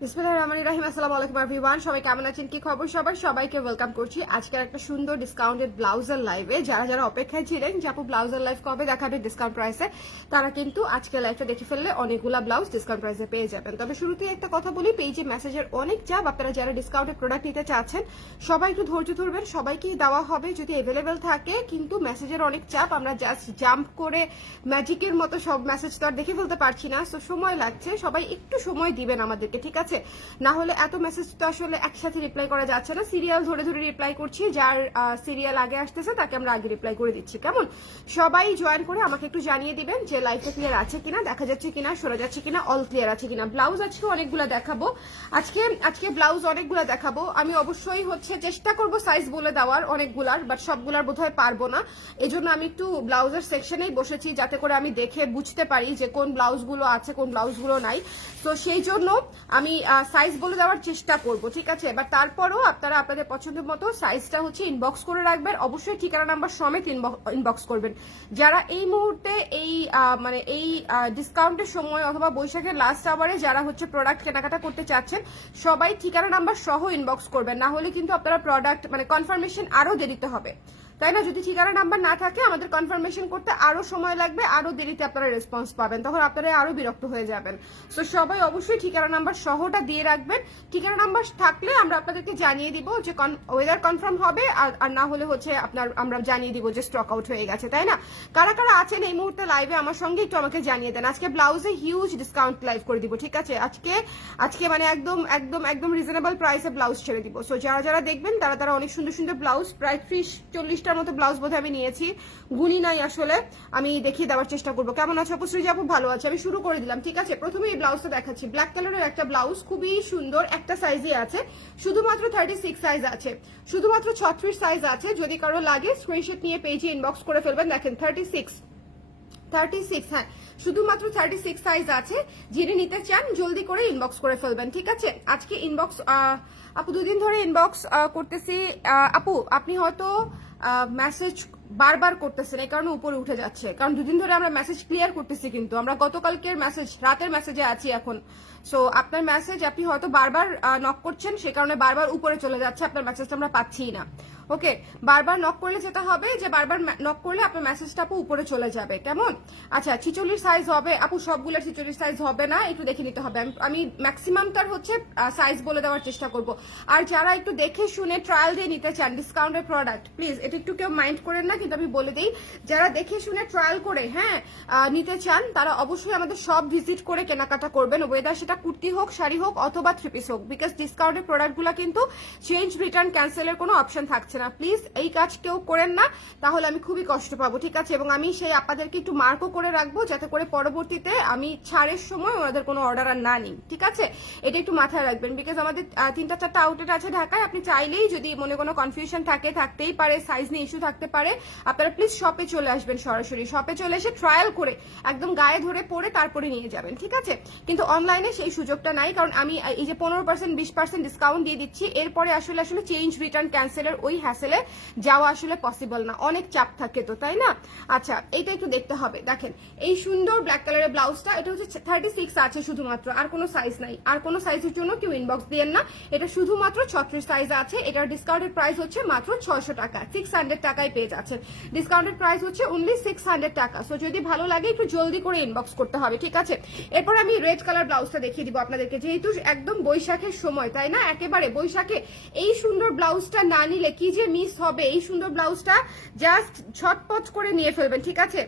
বিসমিল্লাহ রহমান রাহিম। আসসালামু আলাইকুম সবাই কেমন আছেন? কি খবর সবার? সবাইকে ওয়েলকাম করছি একটা সুন্দর লাইভে যারা যারা অপেক্ষায় ছিলেন কবে দেখাবে ডিসকাউন্ট প্রাইসে তারা কিন্তু দেখে ফেললে অনেকগুলা ব্লাউজ ডিসকাউন্ট প্রাইসে পেয়ে যাবেন। তবে শুরুতেই একটা কথা বলি মেসেজের অনেক চাপ। আপনারা যারা প্রোডাক্ট চাচ্ছেন, সবাই একটু ধৈর্য ধরবেন। সবাইকেই দেওয়া হবে যদি অ্যাভেলেবেল থাকে, কিন্তু মেসেজের অনেক চাপ। আমরা জাস্ট জাম্প করে ম্যাজিকের মতো সব মেসেজ তো আর পারছি না। সময় লাগছে। সবাই একটু সময় দিবেন আমাদেরকে, ঠিক আছে? না হলে এত মেসেজ তো আসলে একসাথে রিপ্লাই করা যাচ্ছে না। সিরিয়াল ধরে ধরে রিপ্লাই করছি, যার সিরিয়াল আগে আসতেছে, তাকে আমরা আগে রিপ্লাই করে দিচ্ছি। কেমন? সবাই জয়েন করে আমাকে একটু জানিয়ে দিবেন যে লাইফটা ক্লিয়ার আছে কিনা, দেখা যাচ্ছে কিনা সরে যাচ্ছে কিনা অল ক্লিয়ার আছে কিনা। ব্লাউজ আজকে অনেকগুলো দেখাবো। আজকে আজকে ব্লাউজ অনেকগুলো দেখাবো। আমি অবশ্যই হচ্ছে চেষ্টা করব সাইজ বলে দেওয়ার অনেকগুলার বাট সবগুলার বোধহয় পারব না। এই জন্য আমি একটু ব্লাউজের সেকশনেই বসেছি, যাতে করে আমি দেখে বুঝতে পারি যে কোন ব্লাউজগুলো আছে, কোন ব্লাউজগুলো নাই। তো সেই জন্য আমি সাইজ বলে দেওয়ার চেষ্টা করব, ঠিক আছে? এবার তারপরও আপনারা আপনাদের পছন্দ মতো সাইজটা হচ্ছে ইনবক্স করে রাখবেন। অবশ্যই ঠিকানা নাম্বার সমেত ইনবক্স করবেন। যারা এই মুহূর্তে এই মানে এই ডিসকাউন্টের সময় অথবা বৈশাখের লাস্ট আওয়ারে যারা হচ্ছে প্রোডাক্ট কেনাকাটা করতে চাচ্ছেন, সবাই ঠিকানা নাম্বার সহ ইনবক্স করবেন। না হলে কিন্তু আপনারা প্রোডাক্ট মানে কনফার্মেশন আরও দেরিতে হবে। তাই না? যদি ঠিকানা নাম্বার না থাকে, আমাদের কনফার্মেশন করতে আরও সময় লাগবে, আরও দেরিতে আপনারা রেসপন্স পাবেন। তখন আপনারা আরও বিরক্ত হয়ে যাবেন। তো সবাই অবশ্যই ঠিকানা নাম্বার সহটা দিয়ে রাখবেন। ঠিকানা নাম্বার থাকলে আমরা আপনাদেরকে জানিয়ে দিব যে ওয়েদার কনফার্ম হবে, আর না হলে হচ্ছে আপনার, আমরা জানিয়ে দিব যে স্টক আউট হয়ে গেছে, তাই না? কারা কারা আছেন এই মুহূর্তে লাইভে আমার সঙ্গে একটু আমাকে জানিয়ে দেন। আজকে ব্লাউজে হিউজ ডিসকাউন্ট লাইভ করে দিব, ঠিক আছে? আজকে আজকে মানে একদম একদম একদম রিজনেবল প্রাইসে ব্লাউজ ছেড়ে দিব। সো যারা যারা দেখবেন, তারা তারা অনেক সুন্দর সুন্দর ব্লাউজ প্রায় ত্রিশ চল্লিশটার মতো ব্লাউজ বোধহয় আমি নিয়েছি। গুনি নাই আসলে। আমি দেখিয়ে দেওয়ার চেষ্টা করব। কেমন আছে সৃজা আপু, ভালো আছে। আমি শুরু করে দিলাম, ঠিক আছে? প্রথমে এই ব্লাউজটা দেখাচ্ছি। ব্ল্যাক কালারের একটা ব্লাউজ খুবই সুন্দর একটা সাইজে আছে। শুধুমাত্র থার্টি সিক্স সাইজ আছে। শুধুমাত্র ছত্রিশ সাইজ আছে। যদি কারও লাগে স্ক্রিনশট নিয়ে পেজে ইনবক্স করে ফেলবেন। দেখেন থার্টি সিক্স থার্টি সিক্স হ্যাঁ। শুধুমাত্র থার্টি সিক্স সাইজ আছে। যিনি নিতে চান, জলদি করে ইনবক্স করে ফেলবেন, ঠিক আছে? আজকে ইনবক্স আপু, দুদিন ধরে ইনবক্স করতেছি। আপু, আপনি হয়তো মেসেজ বারবার করতেছেন এই কারণে উপরে উঠে যাচ্ছে। কারণ দুদিন ধরে আমরা মেসেজ ক্লিয়ার করতেছি কিন্তু। আমরা গতকালকের মেসেজ রাতের মেসেজে আছি এখন। সো আপনার মেসেজ আপনি হয়তো বারবার নক করছেন, সে কারণে বারবার উপরে চলে যাচ্ছে, আপনার মেসেজটা আমরা পাচ্ছি না। ওকে, বারবার নক করলে যেটা হবে যে বারবার নক করলে আপনার মেসেজটা আপু উপরে চলে যাবে, কেমন? আচ্ছা ছিচল্লিশ সাইজ হবে, আপু সবগুলো ছিচল্লিশ সাইজ হবে না, একটু দেখে নিতে হবে। আমি- আমি ম্যাক্সিমামটার হচ্ছে সাইজ বলে দেওয়ার চেষ্টা করব। আর যারা একটু দেখে শুনে ট্রায়াল দিয়ে নিতে চান ডিসকাউন্টের প্রোডাক্ট প্লিজ এটা একটু কেউ মাইন্ড করেন না, কিন্তু আমি বলে দিই, যারা দেখে শুনে ট্রায়াল করে হ্যাঁ নিতে চান, তারা অবশ্যই আমাদের সব ভিজিট করে কেনাকাটা করবেন ওয়েদার সেটা কুর্তি হোক, শাড়ি হোক, অথবা থ্রি পিস হোক বিকজ ডিসকাউন্টের প্রোডাক্টগুলো কিন্তু চেঞ্জ রিটার্ন ক্যান্সেলের কোনো অপশন থাকছে না প্লিজ এই কাজ কেউ করেন না, তাহলে আমি খুবই কষ্ট পাবো, ঠিক আছে? এবং আমি সেই আপনাদেরকে একটু মার্কও করে রাখব, যাতে করে পরবর্তীতে আমি ছাড়ের সময় ওনাদের কোনো অর্ডার আর না নিই, ঠিক আছে? এটা একটু মাথায় রাখবেন বিকজ আমাদের তিনটা চারটা আউটলেট আছে ঢাকায়, আপনি চাইলেই যদি মনে কোনো কনফিউশন থাকে, থাকতেই পারে সাইজ নিয়ে ইস্যু থাকতে পারে, আপনারা প্লিজ শপে চলে আসবেন সরাসরি। শপে চলে এসে ট্রায়াল করে, একদম গায়ে ধরে পরে তারপরে নিয়ে যাবেন, ঠিক আছে? কিন্তু অনলাইনে সেই সুযোগটা নাই, কারণ আমি এই যে পনেরো পার্সেন্ট বিশ পার্সেন্ট ডিসকাউন্ট দিয়ে দিচ্ছি, এরপরে আসলে আসলে চেঞ্জ রিটার্ন ক্যান্সেলের ওই হ্যাসেলে যাওয়া আসলে পসিবল না। অনেক চাপ থাকে তো, তাই না? আচ্ছা এটা একটু দেখতে হবে। দেখেন, এই সুন্দর ব্ল্যাক কালারের ব্লাউজটা এটা হচ্ছে থার্টি সিক্স আছে শুধুমাত্র, আর কোনো সাইজ নাই। আর কোনো সাইজের জন্য কেউ ইনবক্স দিয়েন না। এটা শুধুমাত্র ছত্রিশ সাইজ আছে। এটার ডিসকাউন্টেড প্রাইস হচ্ছে মাত্র ছয়শো টাকা। সিক্স হান্ড্রেড টাকায় পেয়ে যাচ্ছেন। ডিসকাউন্টেড প্রাইস হচ্ছে অনলি সিক্স হান্ড্রেড টাকা। সো যদি ভালো লাগে, একটু জলদি করে ইনবক্স করতে হবে, ঠিক আছে? এরপর আমি রেড কালার ব্লাউজটা দেখিয়ে দিব আপনাদেরকে। যেহেতু একদম বৈশাখের সময়, তাই না? একেবারে বৈশাখে এই সুন্দর ব্লাউজটা না নিলে কি যে মিস হবে এই সুন্দর ব্লাউজটা জাস্ট ছটপট করে নিয়ে ফেলবেন ঠিক আছে?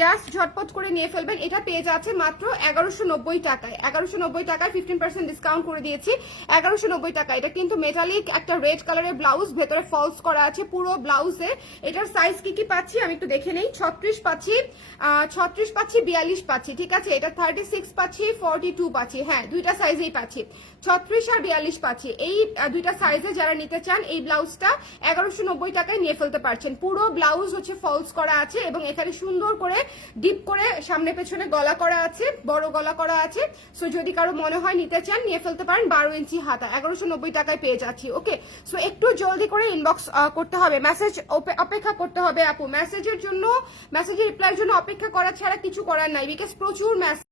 জাস্ট ঝটপট করে নিয়ে ফেলবেন। এটা পেয়ে যাচ্ছে মাত্র এগারোশো নব্বই টাকায়। এগারোশো নব্বই টাকায় ফিফটিন পার্সেন্ট ডিসকাউন্ট করে দিয়েছি। এগারোশো নব্বই টাকা। এটা কিন্তু মেটালিক একটা রেড কালারের ব্লাউজ ভেতরে ফলস করা আছে পুরো ব্লাউজে এটার সাইজ কি কি পাচ্ছি আমি একটু দেখে নেই। ছত্রিশ পাচ্ছি ছত্রিশ পাচ্ছি, বিয়াল্লিশ পাচ্ছি, ঠিক আছে? এটা থার্টি সিক্স পাচ্ছি ফর্টি টু পাচ্ছি। হ্যাঁ দুইটা সাইজেই পাচ্ছি। ছত্রিশ আর বিয়াল্লিশ পাচ্ছি। এই দুইটা সাইজে যারা নিতে চান, এই ব্লাউজটা এগারোশো নব্বই টাকায় নিয়ে ফেলতে পারছেন। পুরো ব্লাউজ হচ্ছে ফলস করা আছে এবং এখানে সুন্দর করে, ডিপ করে সামনে পেছনে গলা করা আছে, বড় গলা করা আছে। সো যদি কারও মনে হয় নিতে চান, নিয়ে ফেলতে পারেন বারো ইঞ্চি হাতা, এগারোশো নব্বই টাকায় পেয়ে যাচ্ছি ওকে সো একটু জলদি করে ইনবক্স করতে হবে মেসেজ অপেক্ষা করতে হবে আপু। মেসেজের জন্য মেসেজের রিপ্লাইয়ের জন্য অপেক্ষা করা ছাড়া কিছু করার নাই বিকজ প্রচুর মেসেজ